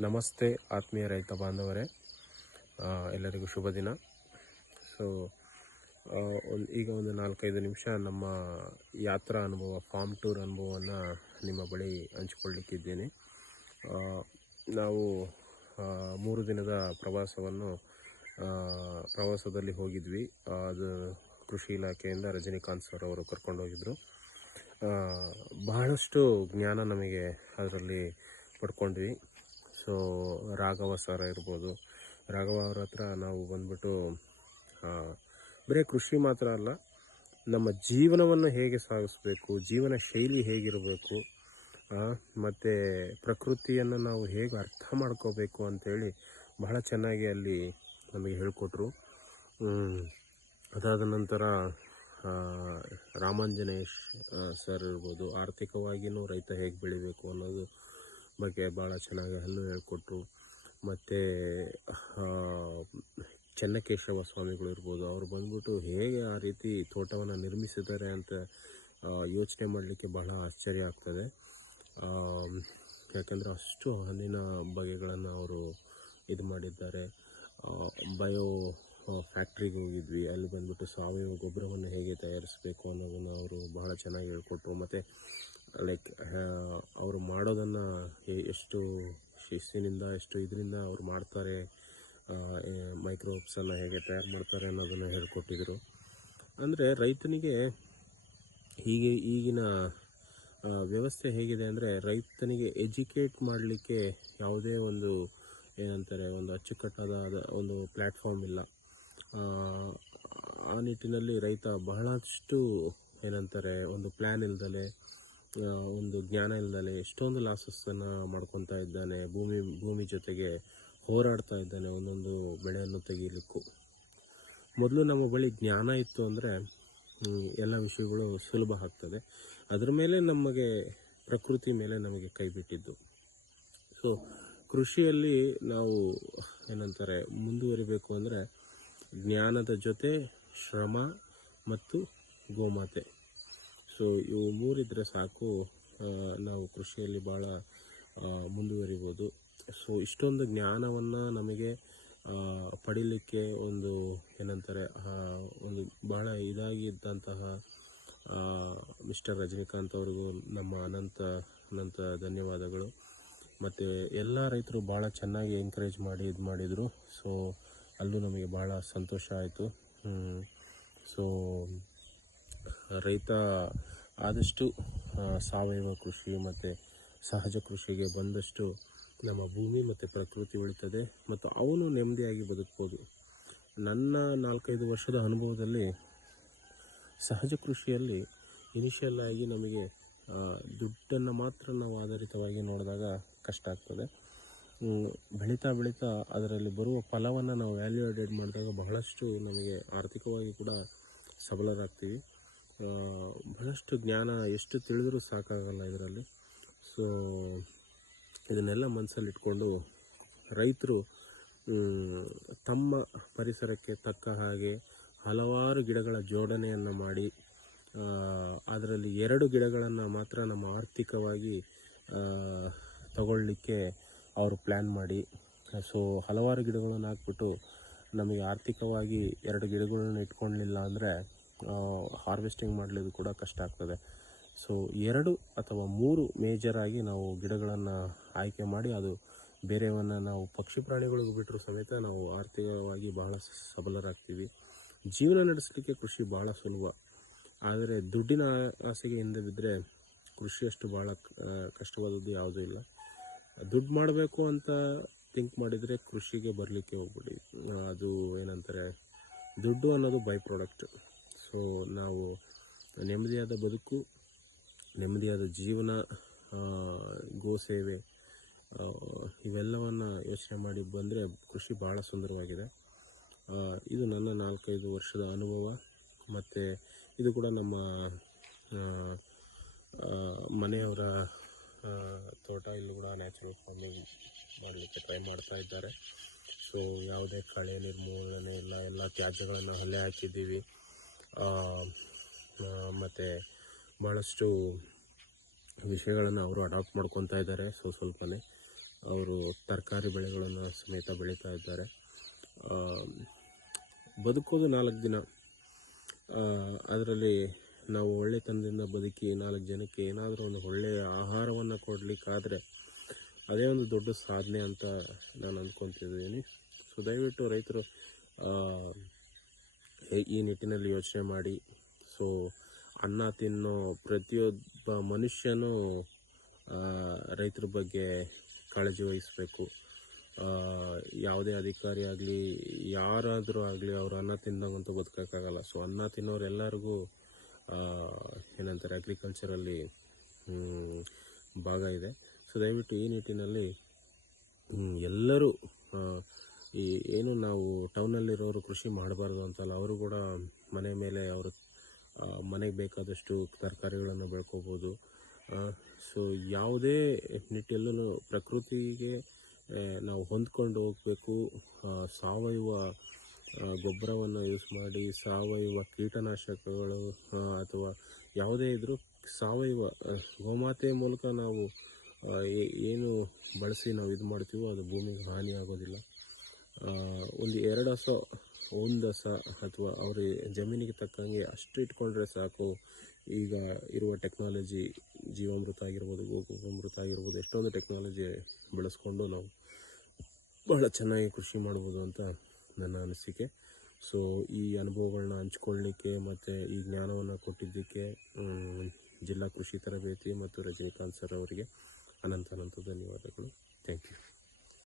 ನಮಸ್ತೆ ಆತ್ಮೀಯ ರೈತ ಬಾಂಧವರೇ. ಎಲ್ಲರಿಗೂ ಶುಭ ದಿನ. ಸೊ ಒಂದು ಈಗ ಒಂದು ನಾಲ್ಕೈದು ನಿಮಿಷ ನಮ್ಮ ಯಾತ್ರಾ ಅನುಭವ ಫಾರ್ಮ್ ಟೂರ್ ಅನುಭವವನ್ನು ನಿಮ್ಮ ಬಳಿ ಹಂಚಿಕೊಳ್ಳಿಕ್ಕಿದ್ದೇನೆ. ನಾವು ಮೂರು ದಿನದ ಪ್ರವಾಸವನ್ನು ಪ್ರವಾಸದಲ್ಲಿ ಹೋಗಿದ್ವಿ. ಅದು ಕೃಷಿ ಇಲಾಖೆಯಿಂದ ರಜನಿಕಾಂತ್ ಸರ್ ಅವರು ಕರ್ಕೊಂಡು ಹೋಗಿದ್ರು. ಆ, ಬಹಳಷ್ಟು ಜ್ಞಾನ ನಮಗೆ ಅದರಲ್ಲಿ ಪಡ್ಕೊಂಡ್ವಿ. ಸೊ, ರಾಘವ ಸರ್ ಇರ್ಬೋದು ರಾಘವ ಅವ್ರ ಹತ್ರ ನಾವು ಬಂದ್ಬಿಟ್ಟು ಬರೀ ಕೃಷಿ ಮಾತ್ರ ಅಲ್ಲ, ನಮ್ಮ ಜೀವನವನ್ನು ಹೇಗೆ ಸಾಗಿಸ್ಬೇಕು, ಜೀವನ ಶೈಲಿ ಹೇಗಿರಬೇಕು ಮತ್ತು ಪ್ರಕೃತಿಯನ್ನು ನಾವು ಹೇಗೆ ಅರ್ಥ ಮಾಡ್ಕೋಬೇಕು ಅಂಥೇಳಿ ಬಹಳ ಚೆನ್ನಾಗಿ ಅಲ್ಲಿ ನಮಗೆ ಹೇಳಿಕೊಟ್ರು. ಅದಾದ ನಂತರ ರಾಮಾಂಜನೇಶ್ ಸರ್ ಇರ್ಬೋದು ಆರ್ಥಿಕವಾಗಿಯೂ ರೈತ ಹೇಗೆ ಬೆಳಿಬೇಕು ಅನ್ನೋದು ಬಗ್ಗೆ ಭಾಳ ಚೆನ್ನಾಗಿ ಹಲ್ಲು ಹೇಳಿಕೊಟ್ರು. ಮತ್ತು ಚೆನ್ನಕೇಶವ ಸ್ವಾಮಿಗಳು ಇರ್ಬೋದು, ಅವರು ಬಂದ್ಬಿಟ್ಟು ಹೇಗೆ ಆ ರೀತಿ ತೋಟವನ್ನು ನಿರ್ಮಿಸಿದ್ದಾರೆ ಅಂತ ಯೋಚನೆ ಮಾಡಲಿಕ್ಕೆ ಬಹಳ ಆಶ್ಚರ್ಯ ಆಗ್ತದೆ. ಯಾಕಂದರೆ ಅಷ್ಟು ಹಣ್ಣಿನ ಬಗೆಗಳನ್ನು ಅವರು ಇದು ಮಾಡಿದ್ದಾರೆ. ಬಯೋ ಫ್ಯಾಕ್ಟ್ರಿಗೆ ಹೋಗಿದ್ವಿ. ಅಲ್ಲಿ ಬಂದ್ಬಿಟ್ಟು ಸಾವಯವ ಗೊಬ್ಬರವನ್ನು ಹೇಗೆ ತಯಾರಿಸಬೇಕು ಅನ್ನೋದನ್ನು ಅವರು ಬಹಳ ಚೆನ್ನಾಗಿ ಹೇಳ್ಕೊಟ್ರು. ಮತ್ತು ಲೈಕ್ ಅವರು ಮಾಡೋದನ್ನು ಎಷ್ಟು ಶಿಸ್ತಿನಿಂದ ಎಷ್ಟು ಇದರಿಂದ ಅವ್ರು ಮಾಡ್ತಾರೆ ಮೈಕ್ರೋಬ್ಸನ್ನು ಹೇಗೆ ತಯಾರು ಮಾಡ್ತಾರೆ ಅನ್ನೋದನ್ನು ಹೇಳ್ಕೊಟ್ಟಿದ್ರು. ಅಂದರೆ ರೈತನಿಗೆ ಹೀಗೆ ಈಗಿನ ವ್ಯವಸ್ಥೆ ಹೇಗಿದೆ ಅಂದರೆ ರೈತನಿಗೆ ಎಜುಕೇಟ್ ಮಾಡಲಿಕ್ಕೆ ಯಾವುದೇ ಒಂದು ಏನಂತಾರೆ ಒಂದು ಅಚ್ಚುಕಟ್ಟಾದ ಒಂದು ಪ್ಲ್ಯಾಟ್ಫಾರ್ಮ್ ಇಲ್ಲ. ಆ, ನಿಟ್ಟಿನಲ್ಲಿ ರೈತ ಬಹಳಷ್ಟು ಏನಂತಾರೆ ಒಂದು ಪ್ಲ್ಯಾನ್ ಇಲ್ದಲೆ ಆ, ಒಂದು ಜ್ಞಾನ ಇಲ್ಲದಲ್ಲಿ ಎಷ್ಟೊಂದು ಲಾಸಸ್ಸನ್ನು ಮಾಡ್ಕೊತಾ ಇದ್ದಾನೆ, ಭೂಮಿ ಭೂಮಿ ಜೊತೆಗೆ ಹೋರಾಡ್ತಾ ಇದ್ದಾನೆ ಒಂದೊಂದು ಬೆಳೆಯನ್ನು ತೆಗೀಲಿಕ್ಕೂ. ಮೊದಲು ನಮ್ಮ ಬಳಿ ಜ್ಞಾನ ಇತ್ತು ಅಂದರೆ ಎಲ್ಲ ವಿಷಯಗಳು ಸುಲಭ ಆಗ್ತದೆ. ಅದರ ಮೇಲೆ ನಮಗೆ, ಪ್ರಕೃತಿ ಮೇಲೆ ನಮಗೆ ಕೈ ಬಿಟ್ಟಿದ್ದು. ಸೊ ಕೃಷಿಯಲ್ಲಿ ನಾವು ಏನಂತಾರೆ, ಮುಂದುವರಿಬೇಕು ಅಂದರೆ ಜ್ಞಾನದ ಜೊತೆ ಶ್ರಮ ಮತ್ತು ಗೋಮಾತೆ. ಸೊ ಇವು ಮೂರಿದ್ರೆ ಸಾಕು ನಾವು ಕೃಷಿಯಲ್ಲಿ ಭಾಳ ಮುಂದುವರಿಬೋದು. ಸೊ ಇಷ್ಟೊಂದು ಜ್ಞಾನವನ್ನು ನಮಗೆ ಪಡೀಲಿಕ್ಕೆ ಒಂದು ಏನಂತಾರೆ ಒಂದು ಭಾಳ ಇದಾಗಿದ್ದಂತಹ ಮಿಸ್ಟರ್ ರಜನಿಕಾಂತ್ ಅವ್ರಿಗೂ ನಮ್ಮ ಅನಂತ ಅನಂತ ಧನ್ಯವಾದಗಳು. ಮತ್ತು ಎಲ್ಲ ರೈತರು ಭಾಳ ಚೆನ್ನಾಗಿ ಎಂಕರೇಜ್ ಮಾಡಿ, ಇದು ಮಾಡಿದರು. ಸೊ ಅಲ್ಲೂ ನಮಗೆ ಭಾಳ ಸಂತೋಷ ಆಯಿತು. ಸೊ ರೈತ ಆದಷ್ಟು ಸಾವಯವ ಕೃಷಿ ಮತ್ತು ಸಹಜ ಕೃಷಿಗೆ ಬಂದಷ್ಟು ನಮ್ಮ ಭೂಮಿ ಮತ್ತು ಪ್ರಕೃತಿ ಉಳಿತದೆ ಮತ್ತು ಅವನು ನೆಮ್ಮದಿಯಾಗಿ ಬದುಕ್ಬೋದು. ನನ್ನ ನಾಲ್ಕೈದು ವರ್ಷದ ಅನುಭವದಲ್ಲಿ ಸಹಜ ಕೃಷಿಯಲ್ಲಿ ಇನಿಷಿಯಲ್ ಆಗಿ ನಮಗೆ ದುಡ್ಡನ್ನು ಮಾತ್ರ ನಾವು ಆಧಾರಿತವಾಗಿ ನೋಡಿದಾಗ ಕಷ್ಟ ಆಗ್ತದೆ. ಬೆಳೀತಾ ಬೆಳೀತಾ ಅದರಲ್ಲಿ ಬರುವ ಫಲವನ್ನು ನಾವು ವ್ಯಾಲ್ಯೂ ಆಡೆಡ್ ಮಾಡಿದಾಗ ಬಹಳಷ್ಟು ನಮಗೆ ಆರ್ಥಿಕವಾಗಿ ಕೂಡ ಸಬಲರಾಗ್ತೀವಿ. ಬಹಳಷ್ಟು ಜ್ಞಾನ ಎಷ್ಟು ತಿಳಿದರೂ ಸಾಕಾಗಲ್ಲ ಇದರಲ್ಲಿ. ಸೊ ಇದನ್ನೆಲ್ಲ ಮನಸ್ಸಲ್ಲಿ ಇಟ್ಕೊಂಡು ರೈತರು ತಮ್ಮ ಪರಿಸರಕ್ಕೆ ತಕ್ಕ ಹಾಗೆ ಹಲವಾರು ಗಿಡಗಳ ಜೋಡಣೆಯನ್ನು ಮಾಡಿ ಅದರಲ್ಲಿ ಎರಡು ಗಿಡಗಳನ್ನು ಮಾತ್ರ ನಮ್ಮ ಆರ್ಥಿಕವಾಗಿ ತಗೊಳ್ಳಿಕ್ಕೆ ಅವರು ಪ್ಲ್ಯಾನ್ ಮಾಡಿ. ಸೊ ಹಲವಾರು ಗಿಡಗಳನ್ನು ಹಾಕ್ಬಿಟ್ಟು ನಮಗೆ ಆರ್ಥಿಕವಾಗಿ ಎರಡು ಗಿಡಗಳನ್ನ ಇಟ್ಕೊಳ್ಳಿಲ್ಲ ಅಂದರೆ ಹಾರ್ವೆಸ್ಟಿಂಗ್ ಮಾಡಲಿದ್ದು ಕೂಡ ಕಷ್ಟ ಆಗ್ತದೆ. ಸೊ ಎರಡು ಅಥವಾ ಮೂರು ಮೇಜರಾಗಿ ನಾವು ಗಿಡಗಳನ್ನು ಆಯ್ಕೆ ಮಾಡಿ ಅದು ಬೇರೆಯವನ್ನು ನಾವು ಪಕ್ಷಿ ಪ್ರಾಣಿಗಳಿಗೂ ಬಿಟ್ಟರೂ ಸಮೇತ ನಾವು ಆರ್ಥಿಕವಾಗಿ ಬಹಳ ಸಬಲರಾಗ್ತೀವಿ. ಜೀವನ ನಡೆಸಲಿಕ್ಕೆ ಕೃಷಿ ಭಾಳ ಸುಲಭ. ಆದರೆ ದುಡ್ಡಿನ ಆಸೆಗೆ ಹಿಂದೆ ಬಿದ್ದರೆ ಕೃಷಿಯಷ್ಟು ಭಾಳ ಕಷ್ಟವಾದದ್ದು ಯಾವುದೂ ಇಲ್ಲ. ದುಡ್ಡು ಮಾಡಬೇಕು ಅಂತ ಥಿಂಕ್ ಮಾಡಿದರೆ ಕೃಷಿಗೆ ಬರಲಿಕ್ಕೆ ಹೋಗ್ಬಿಡಿ. ಅದು ಏನಂತಾರೆ, ದುಡ್ಡು ಅನ್ನೋದು ಬೈ ಪ್ರಾಡಕ್ಟ್ ಸೊ ನಾವು ನೆಮ್ಮದಿಯಾದ ಬದುಕು, ನೆಮ್ಮದಿಯಾದ ಜೀವನ ಗೋ ಸೇವೆ ಇವೆಲ್ಲವನ್ನು ಯೋಚನೆ ಮಾಡಿ ಬಂದರೆ ಕೃಷಿ ಭಾಳ ಸುಂದರವಾಗಿದೆ. ಇದು ನನ್ನ ನಾಲ್ಕೈದು ವರ್ಷದ ಅನುಭವ. ಮತ್ತು ಇದು ಕೂಡ ನಮ್ಮ ಮನೆಯವರ ತೋಟ ಇಲ್ಲೂ ಕೂಡ ನ್ಯಾಚುರಲ್ ಫಾರ್ಮಿಂಗ್ ಮಾಡಲಿಕ್ಕೆ ಟ್ರೈ ಮಾಡ್ತಾ ಇದ್ದಾರೆ. ಸೊ ಯಾವುದೇ ಕಳೆ, ನಿರ್ಮೂಲನೆ ಇಲ್ಲ, ಎಲ್ಲ ತ್ಯಾಜ್ಯಗಳನ್ನು ಅಲ್ಲೇ ಹಾಕಿದ್ದೀವಿ. ಮತ್ತು ಭಾಳಷ್ಟು ವಿಷಯಗಳನ್ನು ಅವರು ಅಡಾಪ್ಟ್ ಮಾಡ್ಕೊತಾ ಇದ್ದಾರೆ, ಸೊ ಸ್ವಲ್ಪನೇ. ಅವರು ತರಕಾರಿ ಬೆಳೆಗಳನ್ನು ಸಮೇತ ಬೆಳೀತಾ ಇದ್ದಾರೆ. ಬದುಕೋದು ನಾಲ್ಕು ದಿನ. ಅದರಲ್ಲಿ ನಾವು ಒಳ್ಳೆತನದಿಂದ ಬದುಕಿ ನಾಲ್ಕು ಜನಕ್ಕೆ ಏನಾದರೂ ಒಂದು ಒಳ್ಳೆಯ ಆಹಾರವನ್ನು ಕೊಡಲಿಕ್ಕಾದರೆ ಅದೇ ಒಂದು ದೊಡ್ಡ ಸಾಧನೆ ಅಂತ ನಾನು ಅಂದ್ಕೊತಿದ್ದೀನಿ ಸೊ ದಯವಿಟ್ಟು ರೈತರು ಈ- ನಿಟ್ಟಿನಲ್ಲಿ ಯೋಚನೆ ಮಾಡಿ. ಸೊ ಅನ್ನ ತಿನ್ನೋ ಪ್ರತಿಯೊಬ್ಬ ಮನುಷ್ಯನೂ ರೈತರ ಬಗ್ಗೆ ಕಾಳಜಿ ವಹಿಸಬೇಕು. ಯಾವುದೇ ಅಧಿಕಾರಿ ಆಗಲಿ, ಯಾರಾದರೂ ಆಗಲಿ ಅವರು ಅನ್ನ ತಿಂದಂಗಂತೂ ಬದುಕೋಕ್ಕಾಗಲ್ಲ. ಸೊ ಅನ್ನ ತಿನ್ನೋರೆಲ್ಲರಿಗೂ ಏನಂತಾರೆ ಅಗ್ರಿಕಲ್ಚರಲ್ಲಿ ಭಾಗ ಇದೆ. ಸೊ ದಯವಿಟ್ಟು ಈ ನಿಟ್ಟಿನಲ್ಲಿ ಎಲ್ಲರೂ ಈ ಏನು ನಾವು ಟೌನಲ್ಲಿರೋರು ಕೃಷಿ ಮಾಡಬಾರ್ದು ಅಂತಲ್ಲ, ಅವರು ಕೂಡ ಮನೆ ಮೇಲೆ ಅವರು ಮನೆಗೆ ಬೇಕಾದಷ್ಟು ತರಕಾರಿಗಳನ್ನು ಬೆಳ್ಕೋಬೋದು. ಸೊ ಯಾವುದೇ ನಿಟ್ಟೆಲ್ಲೂ ಪ್ರಕೃತಿಗೆ ನಾವು ಹೊಂದ್ಕೊಂಡು ಹೋಗಬೇಕು. ಸಾವಯವ ಗೊಬ್ಬರವನ್ನು ಯೂಸ್ ಮಾಡಿ, ಸಾವಯವ ಕೀಟನಾಶಕಗಳು ಅಥವಾ ಯಾವುದೇ ಇದ್ದರೂ ಸಾವಯವ ಗೋಮಾತೆ ಮೂಲಕ ನಾವು ಏನು ಬಳಸಿ ನಾವು ಇದು ಮಾಡ್ತೀವೋ ಅದು ಭೂಮಿಗೆ ಹಾನಿ ಆಗೋದಿಲ್ಲ ಒಂದು ಎರಡು ಹಸ ಒಂದು ಹಸ ಅಥವಾ ಅವ್ರ ಜಮೀನಿಗೆ ತಕ್ಕಂಗೆ ಅಷ್ಟು ಇಟ್ಕೊಂಡ್ರೆ ಸಾಕು. ಈಗ ಇರುವ ಟೆಕ್ನಾಲಜಿ ಜೀವಾಮೃತ ಆಗಿರ್ಬೋದು ಗೋಮೃತ ಆಗಿರ್ಬೋದು, ಎಷ್ಟೊಂದು ಟೆಕ್ನಾಲಜಿ ಬೆಳೆಸ್ಕೊಂಡು ನಾವು ಬಹಳ ಚೆನ್ನಾಗಿ ಕೃಷಿ ಮಾಡ್ಬೋದು ಅಂತ ನನ್ನ ಅನಿಸಿಕೆ. ಸೊ ಈ ಅನುಭವಗಳನ್ನ ಹಂಚ್ಕೊಳ್ಳಿಕ್ಕೆ ಮತ್ತು ಈ ಜ್ಞಾನವನ್ನು ಕೊಟ್ಟಿದ್ದಕ್ಕೆ ಜಿಲ್ಲಾ ಕೃಷಿ ತರಬೇತಿ ಮತ್ತು ರಜನಿಕಾಂತ್ ಸರ್ ಅವರಿಗೆ ಅನಂತ ಅನಂತ ಧನ್ಯವಾದಗಳು. Thank you